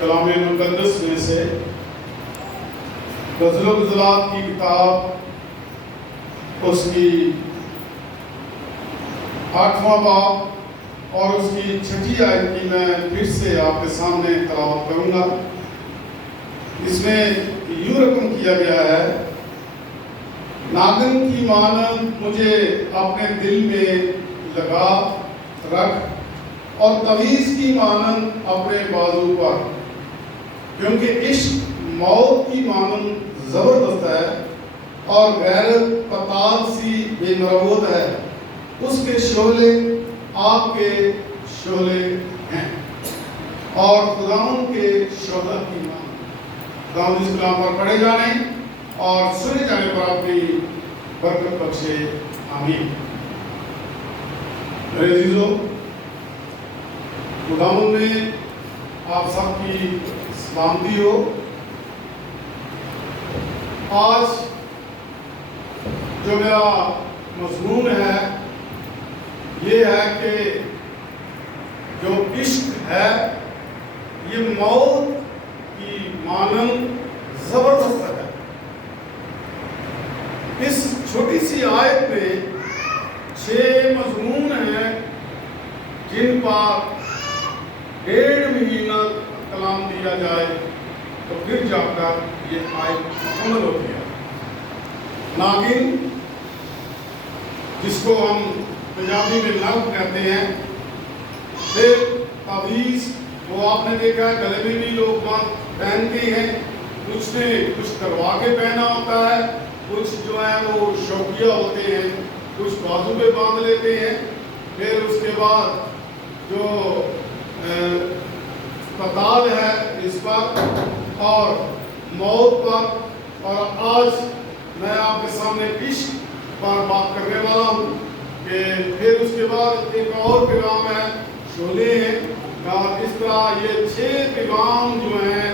کلام مقدس میں سے غزل و غزلات کی کتاب اس کی 8واں باب اور اس کی 6 آیت کی میں پھر سے آپ کے سامنے تلاوت کروں گا۔ اس میں یوں رقم کیا گیا ہے: ناگن کی مانند مجھے اپنے دل میں لگا رکھ اور تویز کی مانند اپنے بازو پر، کیونکہ عشق موت کی مانند زبردست ہے اور غیرت پتال سی بے مروت ہے۔ اس کے شعلے آپ کے شعلے ہیں اور خداوند کے شعلہ کی مانند۔ خداوند اس کلام پر پڑھے جانے اور سنے جانے پر اپنی برکت بخشے، آمین۔ میرے عزیزو، خداوند میں آپ سب کی سلامتی ہو۔ آج جو میرا مضمون ہے یہ ہے کہ جو عشق ہے یہ موت کی مانند زبردست ہے۔ اس چھوٹی سی آیت میں 6 مضمون ہیں جن پر 1.5 مہینہ کلام دیا جائے تو پھر جا کر یہ آیت مکمل ہوتی ہے۔ ناگن، جس کو ہم پنجابی میں نگ کہتے ہیں، پھر تعویذ، وہ آپ نے دیکھا ہے گلے میں بھی لوگ پہنتے ہیں، کچھ نے کچھ کروا کے پہنا ہوتا ہے، کچھ جو ہے وہ شوقیہ ہوتے ہیں، کچھ بازو پہ باندھ لیتے ہیں۔ پھر اس کے بعد جو پتال ہے اس پر اور موت پر، اور آج میں آپ کے سامنے عشق پر بات کرنے والا ہوں کہ پھر اس کے بعد ایک اور پیغام ہے، شعلے ہیں۔ اور اس طرح یہ 6 پیغام جو ہیں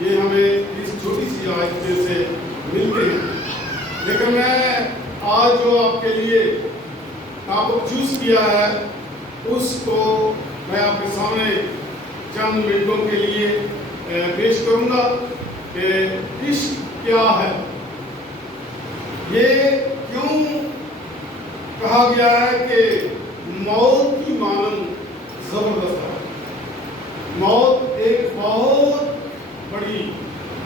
یہ ہمیں اس چھوٹی سی آیت میں سے ملتے ہیں۔ لیکن میں آج جو آپ کے لیے ٹاپک چوز کیا ہے اس کو میں آپ کے سامنے چند منٹوں کے لیے پیش کروں گا کہ عشق کیا ہے، یہ کیوں کہا گیا ہے کہ موت کی مانند زبردست ہے۔ موت ایک بہت بڑی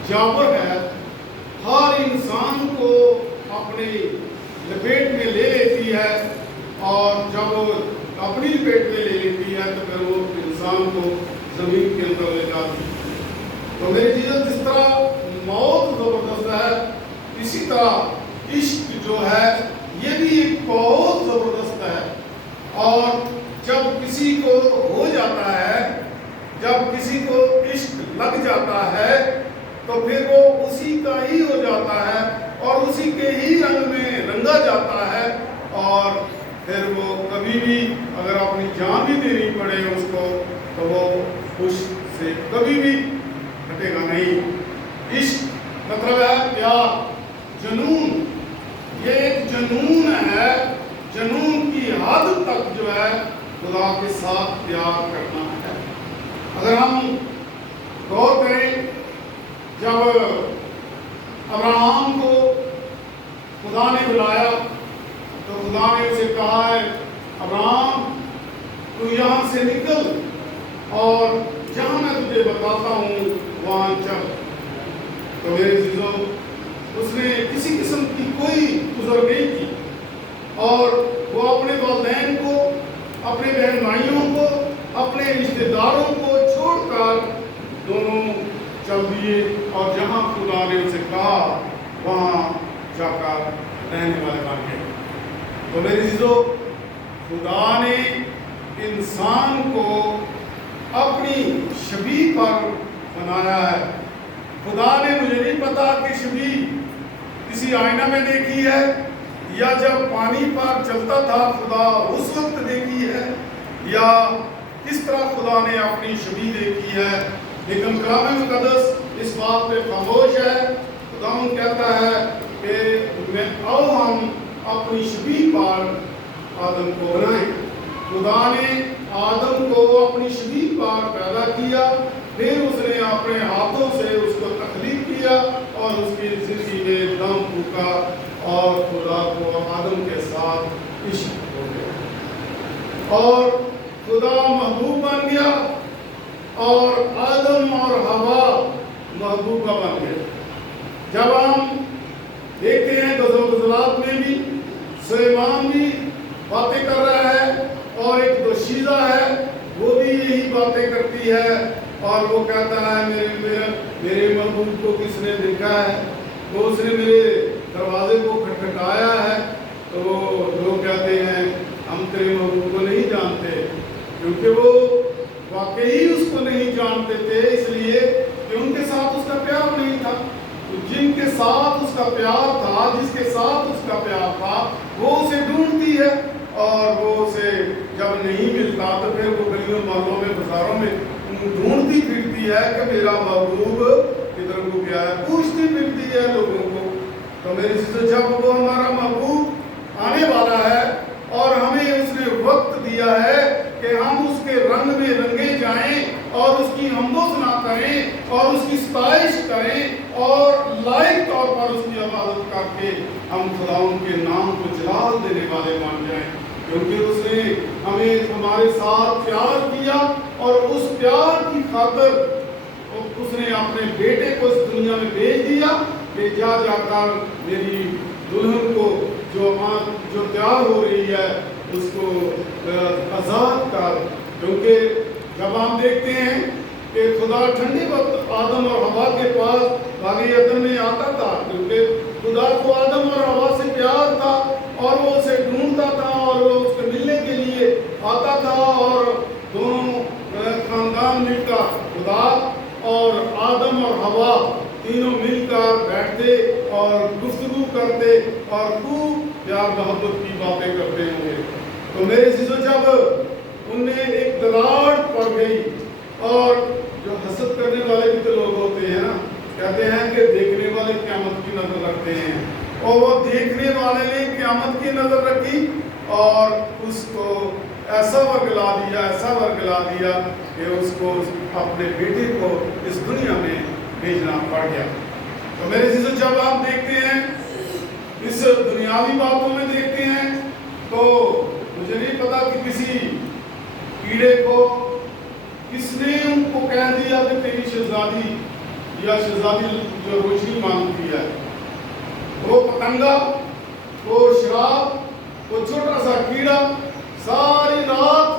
جانور ہے، ہر انسان کو اپنی لپیٹ میں لے لیتی ہے، اور جب وہ اپنی لپیٹ میں لے لیتی ہے تو پھر وہ انسان کو زمین کے اندر لے جاتی ہے۔ تو میری چیزیں جس طرح موت زبردست ہے، اسی طرح عشق جو ہے یہ بھی ایک بہت زبردست ہے۔ اور جب کسی کو ہو جاتا ہے، جب کسی کو عشق لگ جاتا ہے تو پھر وہ اسی کا ہی ہو جاتا ہے اور اسی کے ہی رنگ میں رنگا جاتا ہے، اور پھر وہ کبھی بھی اگر اپنی جان بھی دینی پڑے اس کو تو وہ خوش سے کبھی بھی ہٹے گا نہیں۔ عشق مطلب ہے پیار، جنون۔ یہ ایک جنون ہے، جنون کی حد تک جو ہے خدا کے ساتھ پیار کرنا ہے۔ اگر ہم غور کریں، جب ابراہیم کو خدا نے بلایا تو خدا نے اسے کہا ہے، ابراہیم تو یہاں سے نکل اور جہاں میں تجھے بتاتا ہوں وہاں چل۔ تو میرے عزیزو، اس نے کسی قسم کی کوئی گزر نہیں کی، اور وہ اپنے والدین کو، اپنے بہن بھائیوں کو، اپنے رشتہ داروں کو چھوڑ کر دونوں چل دیے، اور جہاں خدا نے اسے کہا وہاں جا کر رہنے والے بن گئے۔ تو میرے عزیزو، خدا نے انسان کو اپنی شبیہ پر بنایا ہے۔ خدا نے، مجھے نہیں پتا کہ شبیہ کسی آئینہ میں دیکھی ہے یا جب پانی پر چلتا تھا خدا اس وقت دیکھی ہے، یا کس طرح خدا نے اپنی شبیہ دیکھی ہے، لیکن کلام مقدس اس بات پہ خاموش ہے۔ خدا کہتا ہے کہ آؤ ہم اپنی شبیہ پر آدم کو بنائیں۔ خدا نے آدم کو اپنی شبیہ پر پیدا کیا، پھر اس نے اپنے گیا اور اس کی زندگی میں دم پھونکا اور خدا کو آدم کے ساتھ عشق ہو گیا اور خدا محبوب بن گیا اور آدم اور حوا محبوبہ بن گئے۔ جب ہم دیکھتے ہیں غزلات میں بھی سلیمان بھی باتیں کر رہا ہے اور ایک دوشیزہ ہے وہ بھی یہی باتیں کرتی ہے اور وہ کہتا ہے میرے محبوب کو کس نے دیکھا ہے، تو اس نے میرے دروازے کو کھٹکھٹایا ہے۔ تو لوگ کہتے ہیں ہم تیرے محبوب کو نہیں جانتے، کیونکہ وہ واقعی اس کو نہیں جانتے تھے، اس لیے کہ ان کے ساتھ اس کا پیار نہیں تھا۔ جن کے ساتھ اس کا پیار تھا، جس کے ساتھ اس کا پیار تھا، وہ اسے ڈھونڈتی ہے اور وہ اسے جب نہیں ملتا تو پھر وہ گلیوں محلوں میں بازاروں میں ڈھونڈتی پھرتی ہے کہ میرا محبوب کدھر کو گیا ہے، پوچھتی پھرتی ہے لوگوں کو۔ تو میری سے جب وہ ہمارا محبوب آنے والا ہے اور ہمیں اس نے وقت دیا ہے کہ ہم اس کے رنگ میں رنگے جائیں اور اس کی حمد و ثنا کریں اور اس کی ستائش کریں اور لائق طور پر اس کی عبادت کر کے ہم خداوند کے نام کو جلال دینے والے بن جائیں، کیونکہ اس نے ہمیں ہمارے ساتھ پیار کیا اور اس پیار کی خاطر اس نے اپنے بیٹے کو اس دنیا میں بھیج دیا کہ جا کر میری دلہن کو جو تیار ہو رہی ہے اس کو آزاد کر۔ کیونکہ جب ہم دیکھتے ہیں کہ خدا ٹھنڈے وقت آدم اور حوا کے پاس باغ عدن میں آتا تھا، کیونکہ خدا کو آدم اور حوا سے پیار تھا اور وہ اسے ڈھونڈتا تھا اور وہ اس کے ملنے کے لیے آتا تھا اور دونوں خاندان مل کر خدا اور آدم اور حوا تینوں مل کر بیٹھتے اور گفتگو کرتے اور خوب پیار محبت کی باتیں کرتے ہوں گے۔ تو میرے عزیزو جب ان میں ایک دراڑ پڑ گئی، اور جو حسد کرنے والے بھی تو لوگ ہوتے ہیں نا، کہتے ہیں کہ دیکھنے والے قیامت کی نظر رکھتے ہیں، اور وہ دیکھنے والے نے قیامت کی نظر رکھی اور اس کو ایسا ورگلا دیا کہ اس کو اپنے بیٹے کو اس دنیا میں بھیجنا پڑ گیا۔ تو میرے عزیزو جب آپ دیکھتے ہیں اس دنیاوی باتوں میں دیکھتے ہیں تو مجھے نہیں پتا کہ کسی کیڑے کو کس نے ان کو کہہ دیا کہ تیری شہزادی یا شہزادی جو روشنی مانگتی ہے، وہ پتنگا، وہ شراب، وہ چھوٹا سا کیڑا ساری رات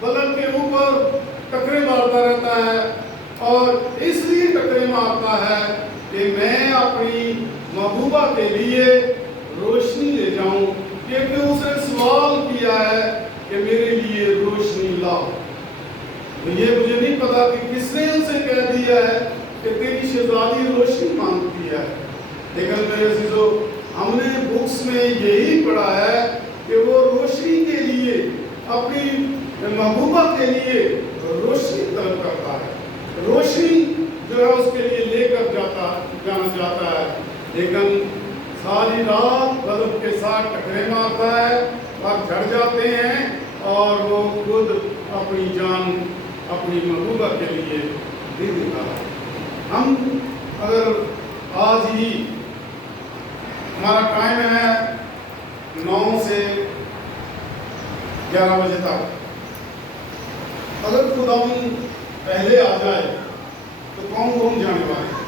بلب کے اوپر ٹکرے مارتا رہتا ہے، اور اس لیے ٹکرے مارتا ہے کہ میں اپنی محبوبہ کے لیے روشنی لے جاؤں، کیونکہ اس نے سوال کیا ہے کہ میرے لیے روشنی لاؤ۔ یہ مجھے نہیں پتا کہ کس نے اسے کہہ دیا ہے کہ تیری شہزادی روشنی مانگتی ہے، لیکن میرے عزیزو ہم نے بکس میں یہی پڑھا ہے کہ وہ روشنی کے لیے، اپنی محبوبہ کے لیے روشنی طلب کرتا ہے، روشنی جو ہے اس کے لیے لے کر جانا چاہتا ہے، لیکن ساری رات غضب کے ساتھ ٹکرے مارتا ہے اور جھڑ جاتے ہیں اور وہ خود اپنی جان اپنی محبوبہ کے لیے دے دیتا ہے۔ ہم اگر آج ہی ہمارا ٹائم ہے 9 سے 11 بجے تک، اگر خدا پہلے آ جائے تو کون کون جانے والے ہیں؟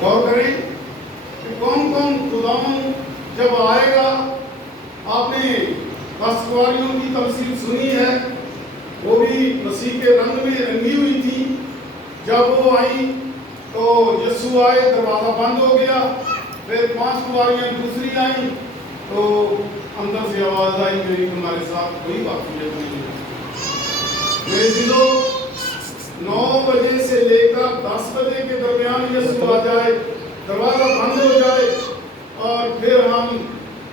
غور کریں کہ کون کون خدا جب آئے گا۔ آپ نے 10 سواریوں کی تفصیل سنی ہے، وہ بھی مسیح کے رنگ میں رنگی ہوئی تھی۔ جب وہ آئی تو یسوع آئے، دروازہ بند ہو گیا، پھر 5 سواریاں دوسری آئیں تو اندر سے آواز آئی میری تمہارے ساتھ کوئی واقعیت نہیں ہے۔ میرے دلوں 9 بجے سے لے کر 10 بجے کے درمیان یسوع آ جائے، دروازہ بند ہو جائے، اور پھر ہم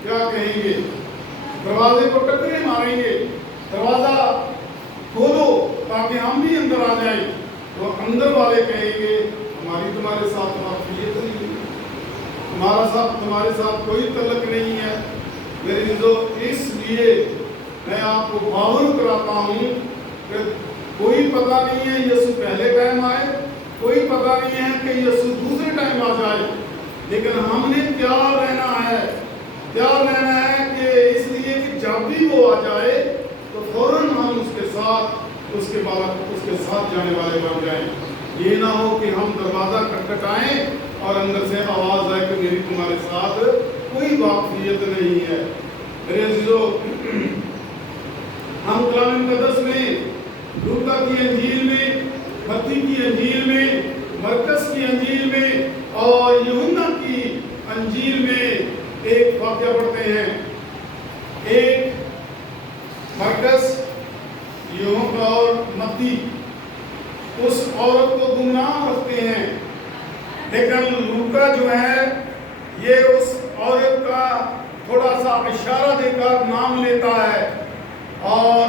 کیا کہیں گے؟ دروازے کو ٹکرے ماریں گے، دروازہ کھولو تاکہ ہم بھی اندر آ جائیں، تو اندر والے کہیں گے ہماری تمہارے ساتھ واقعیت نہیں ہے، ہمارا ساتھ تمہارے ساتھ کوئی تعلق نہیں ہے۔ میرے عزیزو اس لیے میں آپ کو باور کراتا ہوں کہ کوئی پتہ نہیں ہے یسوع پہلے ٹائم آئے، کوئی پتہ نہیں ہے کہ یسوع دوسرے ٹائم آ جائے، لیکن ہم نے تیار رہنا ہے کہ اس لیے کہ جب بھی وہ آ جائے تو فوراً ہم اس کے ساتھ جانے والے بن جائیں۔ یہ نہ ہو کہ ہم دروازہ کھٹکھٹائیں اور اندر سے آواز آئے کہ میری تمہارے ساتھ کوئی واقفیت نہیں ہے۔ میرے عزیزو، ہم کلام مقدس میں لوکا کی انجیل میں، متی کی انجیل میں، مرکز کی انجیل میں اور یوحنا کی انجیل میں ایک واقعہ پڑھتے ہیں۔ ایک مرکز، یوحنا اور متی اس عورت کو گمنام رکھتے ہیں، لیکن لوکا جو ہے یہ اس عورت کا تھوڑا سا اشارہ دے کر نام لیتا ہے، اور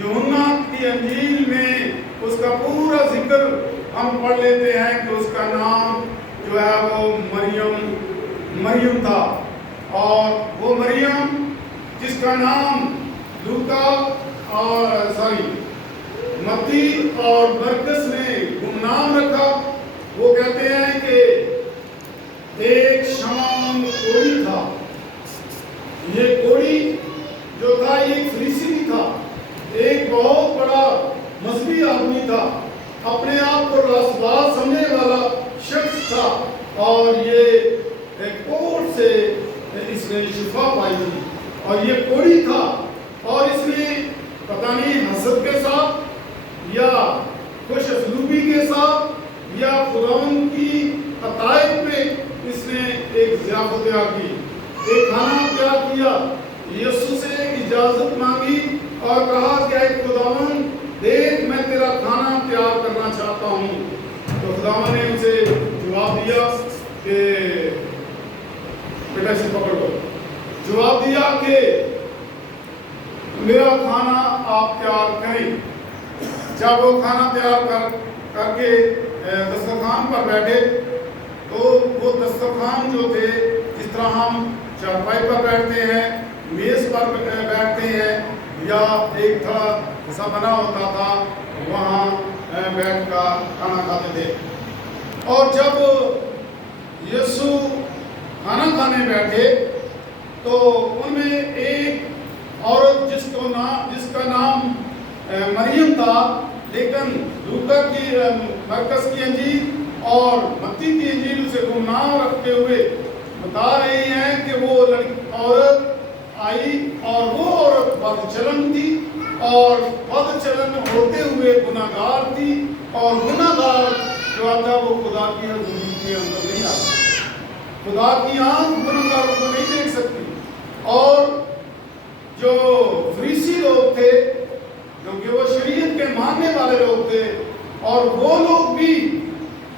یوحنا کی انجیل میں اس کا پورا ذکر ہم پڑھ لیتے ہیں کہ اس کا نام جو ہے وہ مریم تھا، اور وہ مریم جس کا نام لوکا اور متی اور مرکز نے گمنام رکھا، وہ کہتے ہیں کہ ایک شمعون کوڑی تھا۔ یہ کوڑی جو تھا یہ ایک فریسی تھا، ایک بہت بڑا مذہبی آدمی تھا، اپنے آپ کو راسباز سمجھنے والا شخص تھا، اور یہ کوڑ سے اس نے شفا پائی تھی، اور یہ کوڑی تھا، اور اس نے پتہ نہیں حسد کے ساتھ یا خوش اسلوبی کے ساتھ یا خداوند کی عطائف میں اس نے ایک ضیافت تیار کی، ایک کھانا تیار کیا، یسوع سے اجازت مانگی اور کہا کہ اے خداوند دیکھ میں تیرا کھانا تیار کرنا چاہتا ہوں۔ تو خداوند نے اسے جواب دیا کہ بیٹا اسے پکڑ لو، جواب دیا کہ میرا کھانا آپ تیار کریں۔ جب وہ کھانا تیار کر کے دسترخوان پر بیٹھے تو وہ دسترخوان جو تھے جس طرح ہم چارپائی پر بیٹھتے ہیں، میز پر بیٹھتے ہیں، یا ایک تھڑا سا بنا ہوتا تھا وہاں بیٹھ کر کھانا کھاتے تھے، اور جب یسوع کھانا کھانے بیٹھے تو ان میں ایک عورت جس کا نام مریم تھا، لیکن لوکا کی مرکز کی انجیل اور متی کی انجیل اسے گمنام رکھتے ہوئے بتا رہی ہیں کہ وہ عورت آئی، اور وہ عورت بد چلن تھی، اور بد چلن ہوتے ہوئے گناہ گار تھی، اور گناہ گار جو آتا وہ خدا کی حضور کے اندر نہیں آتا، خدا کی آنکھ گناہ گاروں کو نہیں دیکھ سکتی۔ اور جو فریسی لوگ تھے، جو کہ وہ شریعت کے ماننے والے لوگ تھے، اور وہ لوگ بھی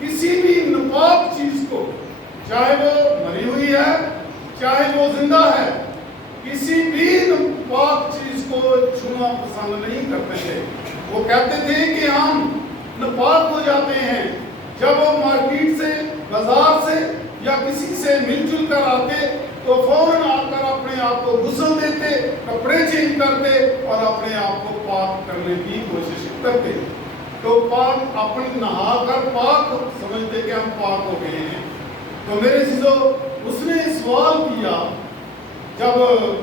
کسی بھی ناپاک چیز کو، چاہے وہ مری ہوئی ہے چاہے وہ زندہ ہے، کسی بھی ناپاک چیز کو چھونا پسند نہیں کرتے تھے۔ وہ کہتے تھے کہ ہم ناپاک ہو جاتے ہیں جب وہ مارکیٹ سے، بازار سے یا کسی سے مل جل کر آتے تو فوراً آ کر اپنے آپ کو غسل دیتے، کپڑے چینج کرتے اور اپنے آپ کو پاک کرنے کی کوشش کرتے، تو پاک اپنے نہا کر پاک سمجھتے کہ ہم پاک ہو گئے ہیں۔ تو میرے عزیزو، اس نے سوال کیا جب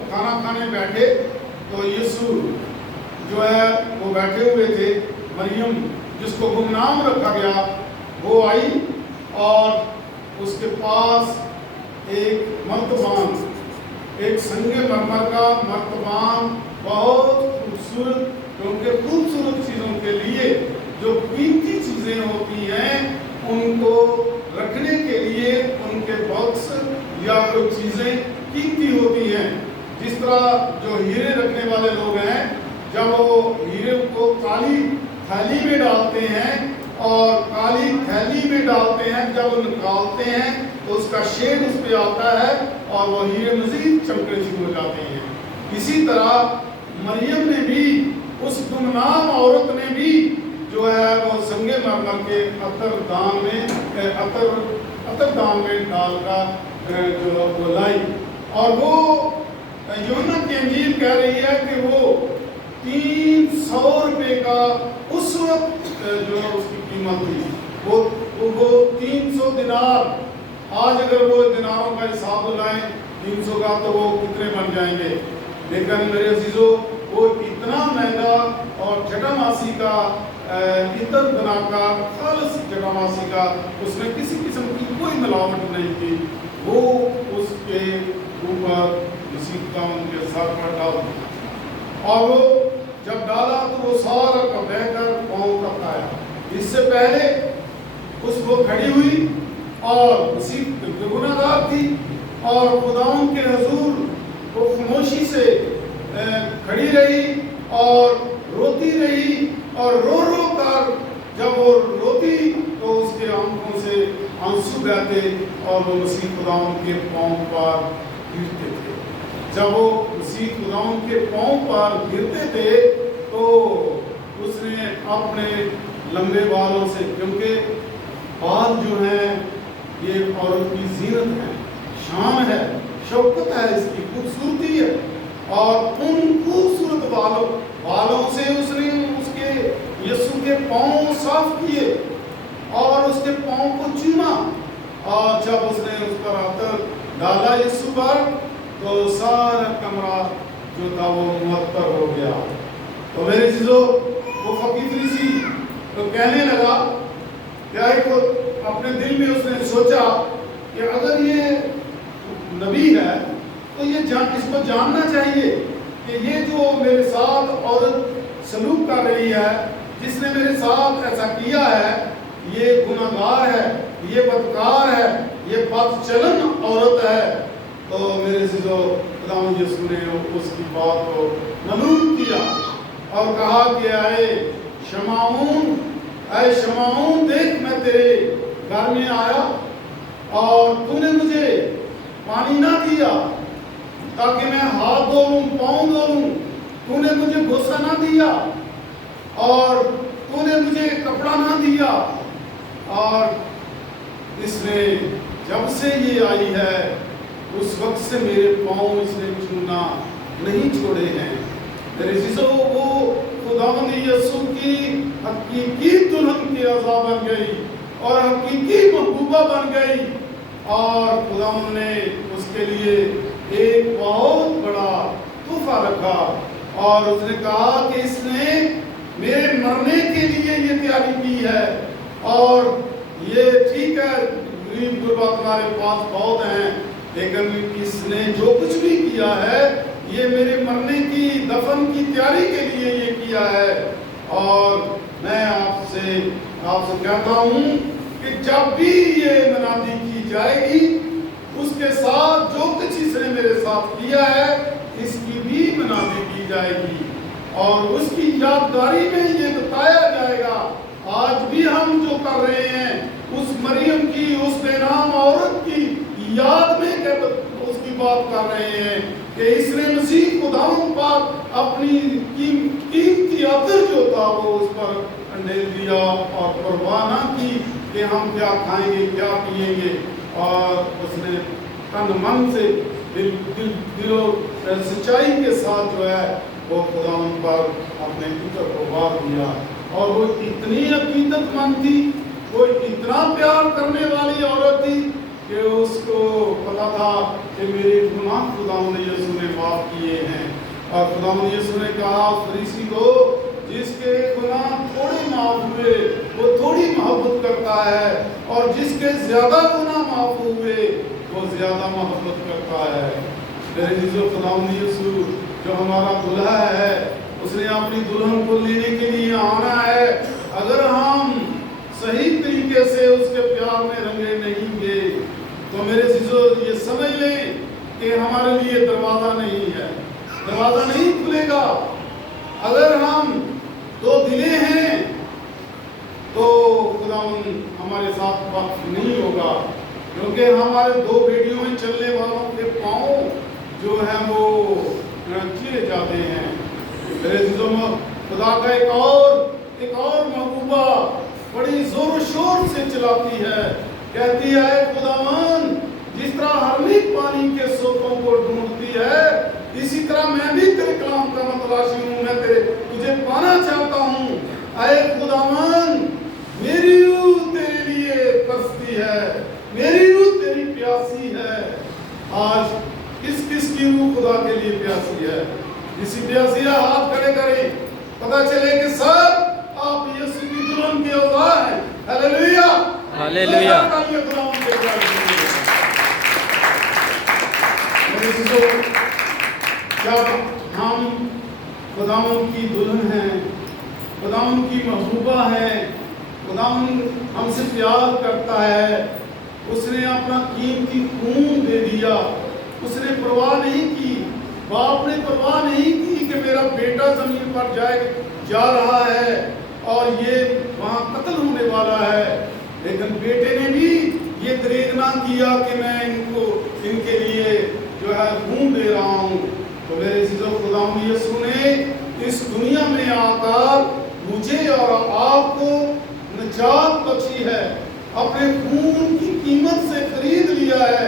کھانا کھانے بیٹھے تو یسوع جو ہے وہ بیٹھے ہوئے تھے، مریم جس کو گمنام رکھا گیا وہ آئی، اور اس کے پاس ایک مرتبان، ایک سنگ مرمر کا مرتبان، بہت خوبصورت، کیونکہ خوبصورت چیزوں کے لیے جو قیمتی چیزیں ہوتی ہیں ان کو رکھنے کے لیے ان کے باکس یا کوئی چیزیں قیمتی ہوتی ہیں، جس طرح جو ہیرے رکھنے والے لوگ ہیں جب وہ ہیرے کو کالی تھیلی میں ڈالتے ہیں اور کالی تھیلی میں ڈالتے ہیں، جب وہ نکالتے ہیں تو اس کا شیڈ اس پہ آتا ہے اور وہ ہیرے مزید چمکنے شروع ہو جاتے ہیں۔ اسی طرح مریم نے بھی، اس گمنام عورت نے بھی جو ہے وہ سنگ مرمر کے عطر دان میں ڈال کر جو وہ لائی، اور وہ یوحنا کی انجیل کہہ رہی ہے کہ وہ 300 روپے کا اس وقت جو اس کی قیمت تھی، وہ وہ 300 دینار، آج اگر وہ دیناروں کا حساب لائیں 300 کا تو وہ کتنے بن جائیں گے؟ لیکن میرے عزیزو وہ اتنا مہنگا اور جٹاماسی کا عطر بنا کا خالص جٹاماسی کا، اس میں کسی قسم کی کوئی ملاوٹ نہیں تھی، وہ اس کے اوپر مسیح خداوند کے سر پر ڈال دیا، اور وہ جب ڈالا تو وہ سارا کا بہ کر پاؤں تک آیا۔ اس سے پہلے اس وہ کھڑی ہوئی اور مسیح گناہگار تھی، اور خداوند کے حضور وہ خاموشی سے کھڑی رہی اور روتی رہی، اور رو رو کر جب وہ روتی تو اس کے آنکھوں سے آنسو بہتے اور وہ مسیح خداوند کے پاؤں پر گرتے تھے۔ جب وہ مسیح خداوند کے پاؤں پر گرتے تھے تو اس نے اپنے لمبے بالوں سے، کیونکہ بال جو ہیں یہ عورت کی زینت ہے، شان ہے، شوکت ہے، اس کی خوبصورتی ہے، اور ان خوبصورت بالوں سے اس نے اس کے یسوع کے پاؤں صاف کیے اور اس کے پاؤں کو چوما، اور جب اس نے اس پر عطر ڈالا یسوع پر تو سارا کمرہ جو تھا وہ معطر ہو گیا۔ تو میرے عزیزو وہ فقیر فریسی تو کہنے لگا، کیا اپنے دل میں اس نے سوچا کہ اگر یہ نبی ہے تو یہ اس کو جاننا چاہیے کہ یہ جو میرے ساتھ عورت سلوک کر رہی ہے، جس نے میرے ساتھ ایسا کیا ہے، یہ گناہگار ہے، یہ بدکار ہے، یہ بد چلن عورت ہے۔ تو میرے عزیزو خداوند یسوع نے اس کی بات کو معلوم کیا اور کہا کہ اے شمعون دیکھ، میں تیرے گھر میں آیا اور تو نے مجھے پانی نہ دیا تاکہ میں ہاتھ دھو لوں، پاؤں دھو لوں، تو نے مجھے غصہ نہ دیا اور تو نے مجھے کپڑا نہ دیا، اور اس نے جب سے یہ آئی ہے اس وقت سے میرے پاؤں اس نے چھونا نہیں چھوڑے ہیں۔ میرے عزیزو وہ خداوند یسوع کی حقیقی دلہن کی عزا بن گئی اور حقیقی محبوبہ بن گئی، اور خداوند نے اس کے لیے ایک بہت بڑا تحفہ رکھا، اور اس نے کہا کہ اس نے میرے مرنے کے لیے یہ تیاری کی ہے، اور یہ ٹھیک ہے غریب غربا تمہارے پاس بہت ہیں، لیکن اس نے جو کچھ بھی کیا ہے یہ میرے مرنے کی دفن کی تیاری کے لیے یہ کیا ہے۔ اور میں آپ سے کہتا ہوں کہ جب بھی یہ منادی کی جائے گی اس کے ساتھ جو کچھ اس نے میرے ساتھ کیا ہے اس کی بھی منادی کی جائے گی، اور اس کی یادگاری میں یہ بتایا جائے گا۔ آج بھی ہم جو کر رہے ہیں اس مریم کی، اس بے نام عورت کی یاد میں اس کی بات کر رہے ہیں کہ اس نے مسیح خداوند پر اپنی قیمتی عطر جو تھا وہ اس پر انڈیل دیا اور پرواہ نہ کی کہ ہم کیا کھائیں گے، کیا پیئیں گے، اور اس نے تن من سے دل و سچائی کے ساتھ جو ہے وہ خداوند پر اپنے عطر کو وار دیا، اور وہ اتنی عقیدت مند تھی، وہ اتنا پیار کرنے والی عورت تھی کہ اس کو پتا تھا کہ میرے گناہ خداوند یسوع نے معاف کیے ہیں، اور خداوند یسوع نے کہا اس فریسی کو جس کے گناہ تھوڑے معاف ہوئے وہ تھوڑی محبت کرتا ہے، اور جس کے زیادہ گناہ معاف ہوئے وہ زیادہ محبت کرتا ہے۔ میرے عزیزو خداوند یسوع جو ہمارا دلہا ہے اس نے اپنی دلہن کو لینے کے لیے آنا ہے، اگر ہم صحیح طریقے سے اس کے پیار میں رنگے نہیں گے تو میرے عزیزو یہ سمجھ لیں کہ ہمارے لیے دروازہ نہیں ہے، دروازہ نہیں کھلے گا۔ اگر ہم دو دلے ہیں تو خداوند ہمارے ساتھ وقت نہیں ہوگا، کیونکہ ہمارے دو بیڑیوں میں چلنے والوں کے پاؤں جو ہیں وہ چیرے جاتے ہیں۔ میرے عزیزو خدا کا ایک اور محبوبہ بڑی زور و شور سے چلاتی ہے، کہتی ہے خداوند جس طرح ہرمک پانی کے سوتوں کو ڈھونڈتی ہے اسی طرح میں بھی تیرے کلام کا متلاشی ہوں، میں تجھے پانا چاہتا ہوں۔ اے خداوند میری روح تیرے لیے آج کس کس کی روح خدا کے لیے پیاسی ہے؟ کسی پیاسی ہے ہاتھ کھڑے کریں، پتہ چلے کہ سب آپ یسوع کی دلہن کے اوزار ہیں۔ ہلیلویا ہلیلویا۔ جب ہم خداوند کی دلہن ہیں، خداوند کی محبوبہ ہیں، خداوند ہم سے پیار کرتا ہے، اس نے اپنا قیمتی خون دے دیا، اس نے پرواہ نہیں کی، باپ نے پرواہ نہیں کی کہ میرا بیٹا زمین پر جا رہا ہے اور یہ وہاں قتل ہونے والا ہے، لیکن بیٹے نے بھی یہ دریغ نہ کیا کہ میں ان کے لیے جو ہے خون دے رہا ہوں۔ تو میرے عزیزو، خداوند یسوع نے اس دنیا میں آ کر مجھے اور آپ کو نجات بخشی ہے، اپنے خون کی قیمت سے خرید لیا ہے،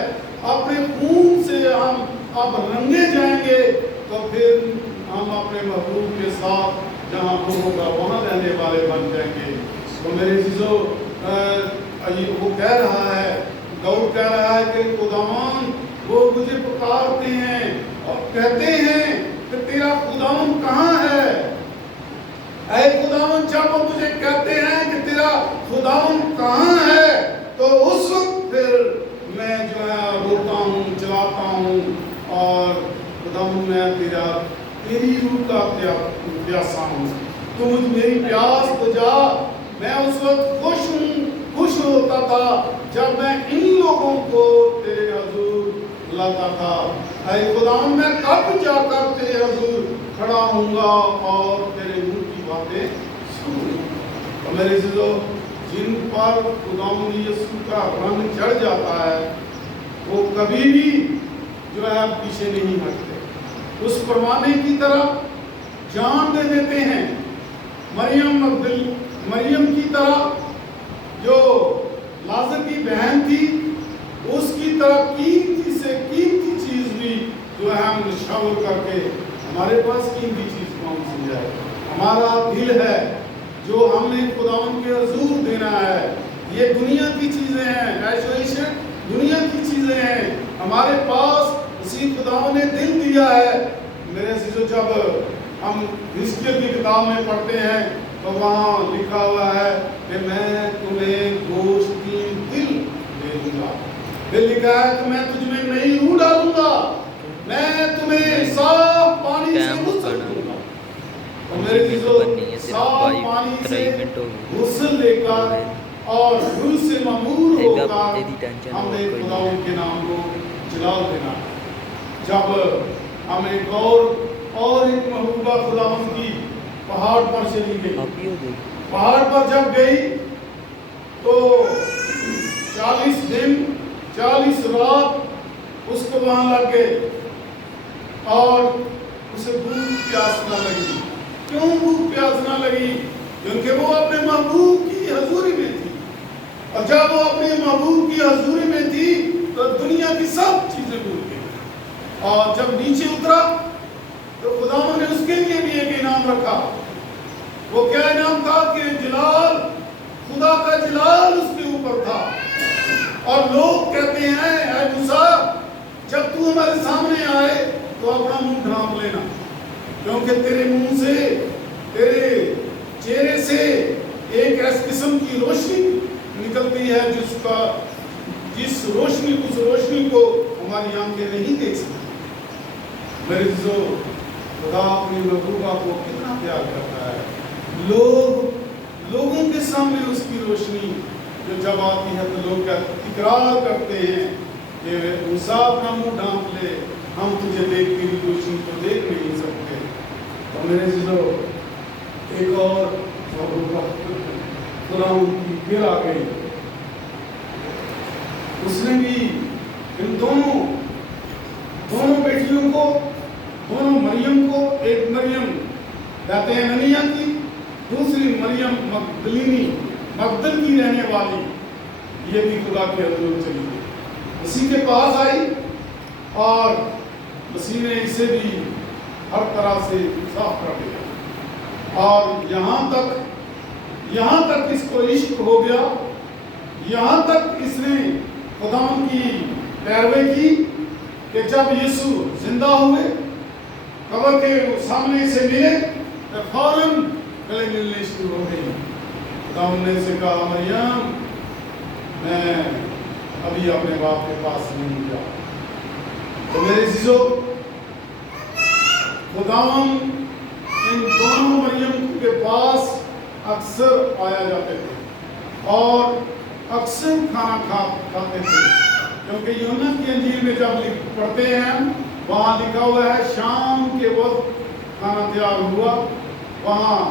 اپنے خون سے ہم اب رنگے جائیں گے، تو پھر ہم اپنے محبوب کے ساتھ جہاں وہ ہوگا وہاں رہنے والے بن جائیں گے۔ تو میرے عزیزو، وہ کہہ رہا ہے، داؤد کہہ رہا ہے کہ خداوند وہ مجھے پکارتے ہیں اور کہتے ہیں کہ تیرا خداوند کہاں ہے؟ اے خداوند، جب وہ مجھے کہتے ہیں کہ تیرا خداوند کہاں ہے، تو اس وقت پھر میں جو ہے روتا ہوں، چلاتا ہوں، اور خداوند میں تیری روح کا پیاسا ہوں، تو میری پیاس بجھا۔ میں اس وقت خوش ہوتا تھا جب میں ان لوگوں کو تیرے حضور لاتا تھا۔ اے خداوند، میں کب جا کر تیرے حضور کھڑا ہوں گا اور تیرے منہ کی باتیں سنوں گا۔ اور میرے عزیزو، جن پر خداوند یسوع کا رنگ چڑھ جاتا ہے وہ کبھی بھی جو ہے پیچھے نہیں ہٹتے، اس پروانے کی طرح جان دے دیتے ہیں۔ مریم کی طرح جو لازر کی بہن تھی، اس کی طرح قیمتی سے قیمتی چیز بھی جو ہے ہم نشاور کر کے ہمارے پاس قیمتی چیز کون سی ہے؟ ہمارا دل ہے جو ہم نے خداوند کے حضور دینا ہے۔ یہ دنیا کی چیزیں ہیں، عیش و عشرت دنیا کی چیزیں ہیں، ہمارے پاس اسی خداوند نے دل دیا ہے۔ میرے عزیزو، جب ہم ہسٹری کی کتاب میں پڑھتے ہیں تو وہاں لکھا ہوا ہے کہ میں تمہیں گوشت کی دل دے دوں گا، پھر لکھا ہے کہ میں تجھ میں نئی روح ڈالوں گا، میں تمہیں صاف پانی سے غسل دوں گا۔ اور میرے عزیزو، صاف پانی سے غسل لے کر اور روح سے معمور ہو کر ہم نے خداوند کے نام کو جلال دینا۔ جب ہم ایک اور ایک محبوبہ خداوند کی پہاڑ پر چلی گئی، پہاڑ پر جب گئی تو 40 دن 40 رات اس کو وہاں لگ گئے اور اسے بھوک پیاس نہ لگی۔ کیوں بھوک پیاس نہ لگی؟ کیونکہ وہ اپنے محبوب کی حضوری میں تھی، اور جب وہ اپنے محبوب کی حضوری میں تھی تو دنیا کی سب چیزیں بھول گئی۔ اور جب نیچے اترا تو خداوند نے اس کے لیے بھی ایک انعام رکھا۔ وہ کیا انعام تھا؟ کہ جلال، خدا کا جلال اس کے اوپر تھا۔ اور لوگ کہتے ہیں، اے موسیٰ، جب تو ہمارے سامنے آئے تو اپنا منہ ڈھانپ لینا، کیونکہ تیرے منہ سے، تیرے چہرے سے ایک ایس قسم کی روشنی نکلتی ہے جس روشنی کو ہماری آنکھیں نہیں دیکھ سکتی۔ میرے عزیزو، خدا اپنی محبوبہ کو کتنا پیار کرتا ہے۔ لوگوں کے سامنے اس کی روشنی جو جب آتی ہے تو لوگ اقرار کرتے ہیں کہ موسیٰ اپنا منہ ڈھانپ لے، ہم تجھے دیکھ کے روشنی کو دیکھ نہیں سکتے۔ اور میرے عزیزو، ایک اور محبوبہ خداوند کی پھر آ گئی، اس نے بھی ان دونوں بیٹیوں کو، دونوں مریم کو، ایک مریم کہتے ہیں ننیا کی، دوسری مریم مگدل کی رہنے والی، یہ بھی خدا کے حضور چلی گئی، مسیح کے پاس آئی اور مسیح نے اسے بھی ہر طرح سے صاف کر دیا، اور یہاں تک اس کو عشق ہو گیا، یہاں تک اس نے خداوند کی پیروی کی کہ جب یسوع زندہ ہوئے قبر کے سامنے سے ملے تو فوراً گلے ملنے شروع ہو گئی. خدا نے سے کہا مریم میں ابھی اپنے باپ کے پاس نہیں گیا. تو میرے عزیزو خداوند ان دونوں مریم کے پاس اکثر آیا جاتے تھے اور اکثر کھانا کھاتے تھے، کیونکہ یوحنا کی انجیل میں جب پڑھتے ہیں وہاں لکھا ہوا ہے شام کے وقت کھانا تیار ہوا. وہاں